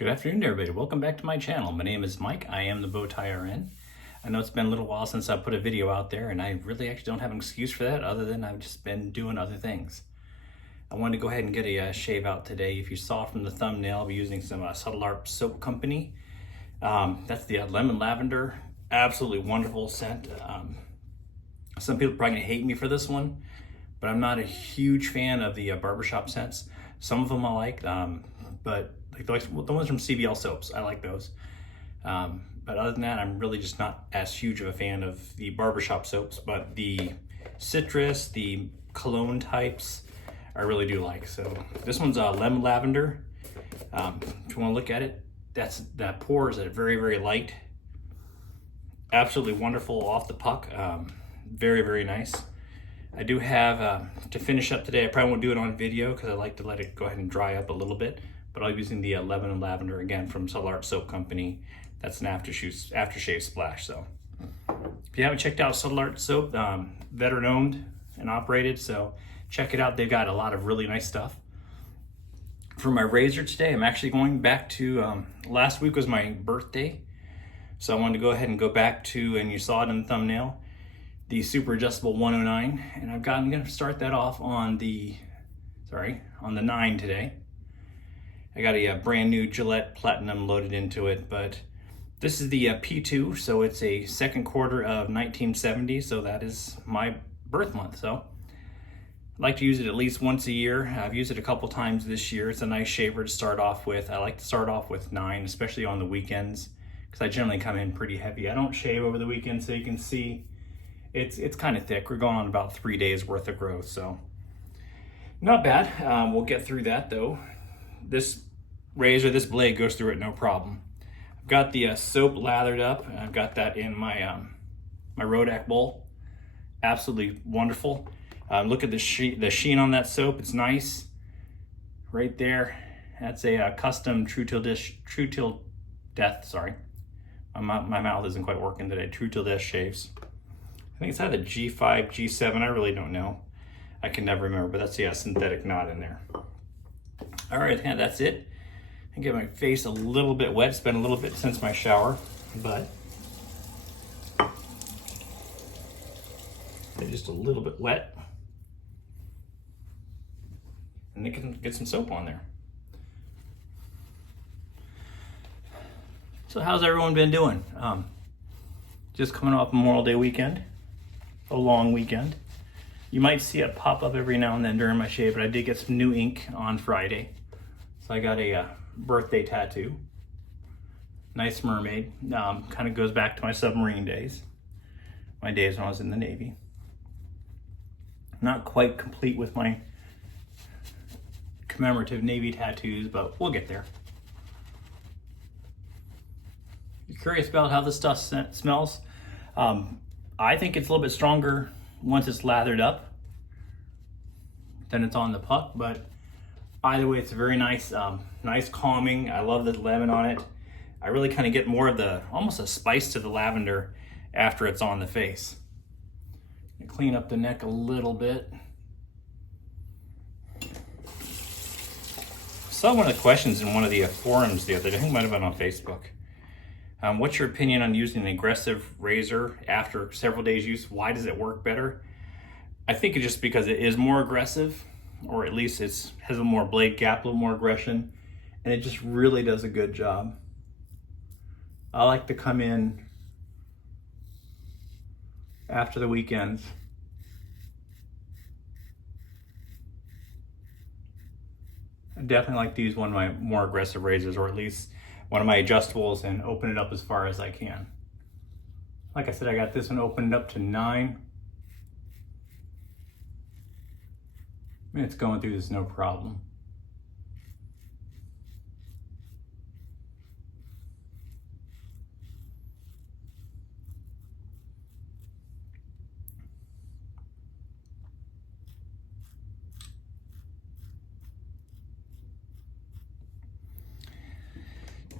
Good afternoon, everybody. Welcome back to my channel. My name is Mike. I am the Bowtie RN. I know it's been a little while since I put a video out there, and I really actually don't have an excuse for that other than I've just been doing other things. I wanted to go ahead and get a shave out today. If you saw from the thumbnail, I'll be using some Subtle Art Soap Company. That's the Lemon Lavender. Absolutely wonderful scent. Some people are probably gonna hate me for this one, but I'm not a huge fan of the barbershop scents. Some of them I like, but like the ones from CBL soaps, I like those. But other than that, I'm really just not as huge of a fan of the barbershop soaps, but the citrus, the cologne types, I really do like. So this one's Lemon Lavender. If you want to look at it, that pours at very, very light. Absolutely wonderful off the puck. Very, very nice. I do have, to finish up today, I probably won't do it on video because I like to let it go ahead and dry up a little bit, but I'll be using the Lemon and Lavender again from Subtle Art Soap Company. That's an aftershave splash. So if you haven't checked out Subtle Art Soap, veteran owned and operated, so check it out. They've got a lot of really nice stuff. For my razor today, I'm actually going back to, last week was my birthday, so I wanted to go ahead and go back to, and you saw it in the thumbnail, the Super Adjustable 109, and I'm going to start that off on the 9 today. I got a brand new Gillette Platinum loaded into it, but this is the P2, so it's a second quarter of 1970, so that is my birth month. So I like to use it at least once a year. I've used it a couple times this year. It's a nice shaver to start off with. I like to start off with 9, especially on the weekends, because I generally come in pretty heavy. I don't shave over the weekend, so you can see it's kind of thick. We're going on about 3 days worth of growth, so not bad. We'll get through that though. This blade goes through it no problem. I've got the soap lathered up, and I've got that in my my Rodak bowl. Absolutely wonderful. Look at the sheen on that soap. It's nice. Right there. That's a custom True Till Death. Sorry, my mouth isn't quite working today. True Till Death shaves. I think it's either G5, G7. I really don't know. I can never remember, but that's the synthetic knot in there. All right, yeah, that's it. I get my face a little bit wet. It's been a little bit since my shower, but they're just a little bit wet. And they can get some soap on there. So how's everyone been doing? Just coming off Memorial Day weekend, a long weekend. You might see it pop up every now and then during my shave, but I did get some new ink on Friday. So I got a birthday tattoo. Nice mermaid. Kind of goes back to my submarine days. My days when I was in the Navy. Not quite complete with my commemorative Navy tattoos, but we'll get there. You're curious about how this stuff smells? I think it's a little bit stronger once it's lathered up than it's on the puck, but either way, it's very nice, nice calming. I love the lemon on it. I really kind of get more of almost a spice to the lavender after it's on the face. Clean up the neck a little bit. Saw one of the questions in one of the forums the other day. I think it might have been on Facebook. What's your opinion on using an aggressive razor after several days use? Why does it work better? I think it's just because it is more aggressive, or at least it has a more blade gap, a little more aggression, and it just really does a good job. I like to come in after the weekends. I definitely like to use one of my more aggressive razors, or at least one of my adjustables, and open it up as far as I can. Like I said, I got this one opened up to 9. And it's going through this no problem.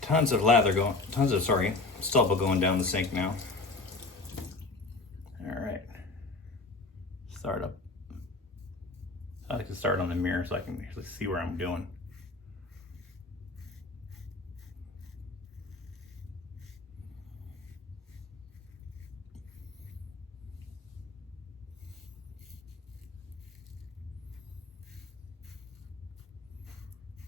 Tons of stubble going down the sink now. All right, start up. I like to start on the mirror so I can actually see where I'm doing.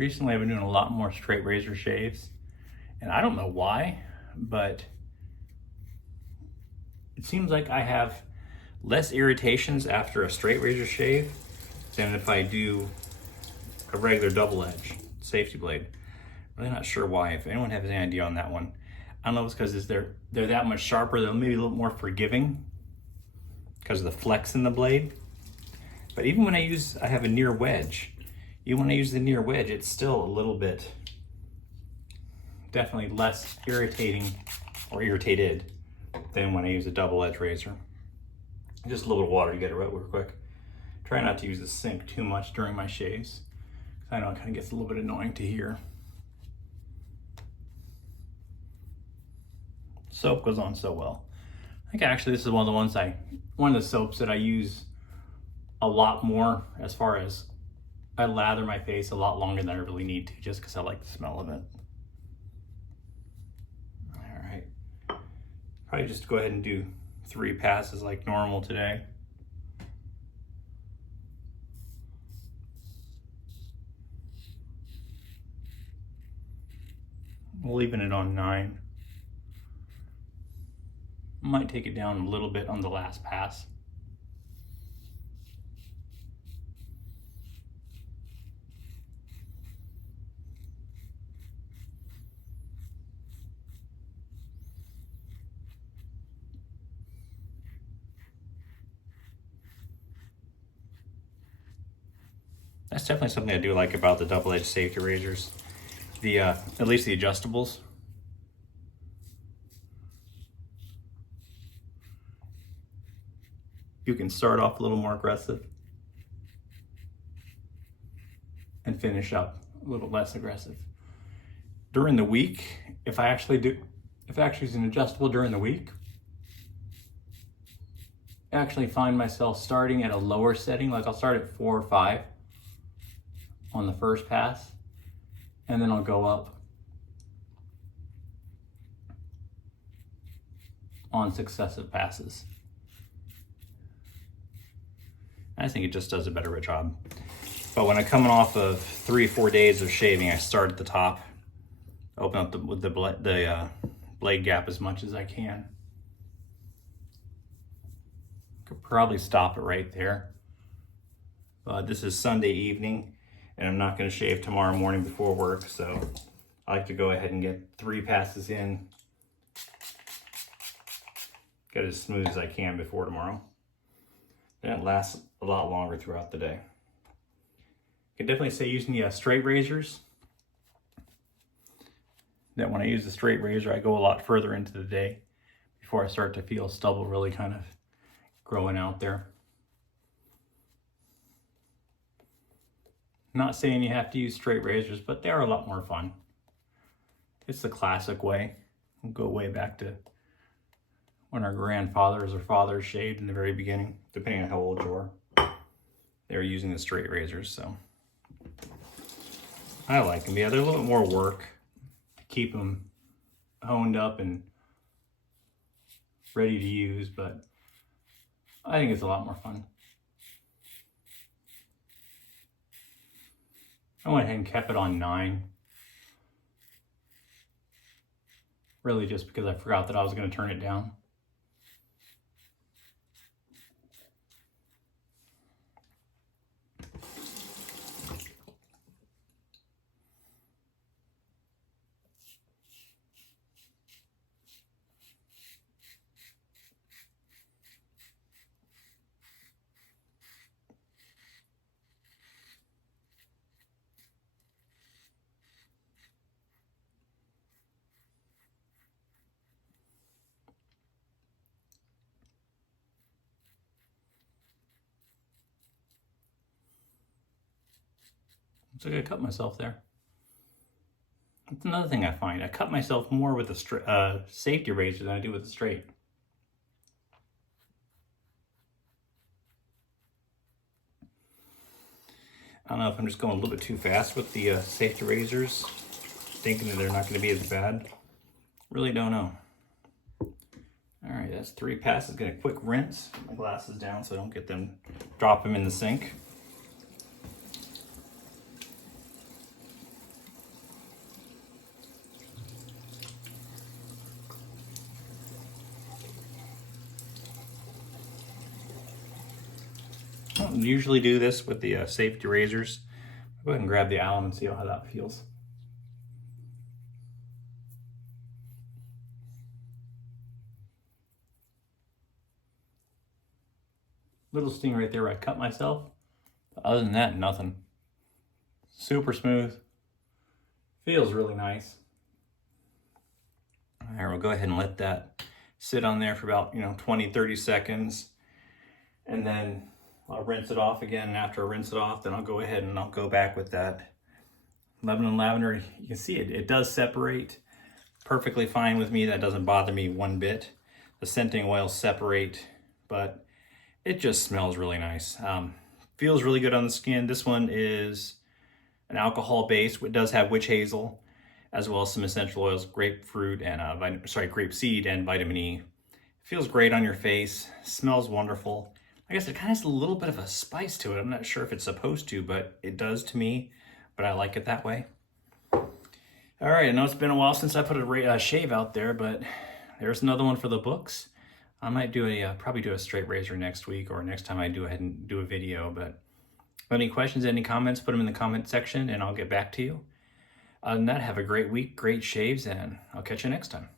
Recently I've been doing a lot more straight razor shaves, and I don't know why, but it seems like I have less irritations after a straight razor shave than if I do a regular double edge safety blade. Really not sure why. If anyone has any idea on that one, I don't know if it's because they're that much sharper. They're maybe a little more forgiving because of the flex in the blade. But even when I have a near wedge. Even when I use the near wedge, it's still a little bit, definitely less irritating or irritated than when I use a double edge razor. Just a little bit of water to get it out real quick. Try not to use the sink too much during my shaves. I know it kind of gets a little bit annoying to hear. Soap goes on so well. I think actually this is one of the soaps that I use a lot more, as far as I lather my face a lot longer than I really need to, just because I like the smell of it. All right. Probably just go ahead and do 3 passes like normal today. Leaving it on 9. Might take it down a little bit on the last pass. That's definitely something I do like about the double-edged safety razors. At least the adjustables. You can start off a little more aggressive and finish up a little less aggressive. During the week, if I actually use an adjustable during the week, I actually find myself starting at a lower setting, like I'll start at 4 or 5 on the first pass, and then I'll go up on successive passes. I think it just does a better job. But when I'm coming off of 3 or 4 days of shaving, I start at the top, open up the blade gap as much as I can. Could probably stop it right there. But this is Sunday evening, and I'm not going to shave tomorrow morning before work, so I like to go ahead and get 3 passes in, get it as smooth as I can before tomorrow. Then it lasts a lot longer throughout the day. I can definitely say using the straight razors, that when I use the straight razor, I go a lot further into the day before I start to feel stubble really kind of growing out there. Not saying you have to use straight razors, but they are a lot more fun. It's the classic way. We'll go way back to when our grandfathers or fathers shaved in the very beginning, depending on how old you are. They were using the straight razors, so I like them. Yeah, they're a little bit more work to keep them honed up and ready to use, but I think it's a lot more fun. I went ahead and kept it on 9. Really just because I forgot that I was going to turn it down. Looks like I cut myself there. That's another thing I find. I cut myself more with a safety razor than I do with a straight. I don't know if I'm just going a little bit too fast with the safety razors, thinking that they're not going to be as bad. Really don't know. All right, that's 3 passes. Get a quick rinse. Put my glasses down so I don't drop them in the sink. don't usually do this with the safety razors. I'll go ahead and grab the alum and see how that feels. Little sting right there where I cut myself. But other than that, nothing. Super smooth. Feels really nice. All right, we'll go ahead and let that sit on there for about 20, 30 seconds. And then I'll rinse it off again. And after I rinse it off, then I'll go ahead and I'll go back with that Lebanon lavender. You can see it does separate perfectly fine with me. That doesn't bother me one bit. The scenting oils separate, but it just smells really nice. Feels really good on the skin. This one is an alcohol base. It does have witch hazel, as well as some essential oils, grapefruit and grapeseed and vitamin E. Feels great on your face. Smells wonderful. I guess it kind of has a little bit of a spice to it. I'm not sure if it's supposed to, but it does to me. But I like it that way. All right, I know it's been a while since I put a shave out there, but there's another one for the books. I might do probably do a straight razor next week or next time I do ahead and do a video. But any questions, any comments, put them in the comment section and I'll get back to you. Other than that, have a great week, great shaves, and I'll catch you next time.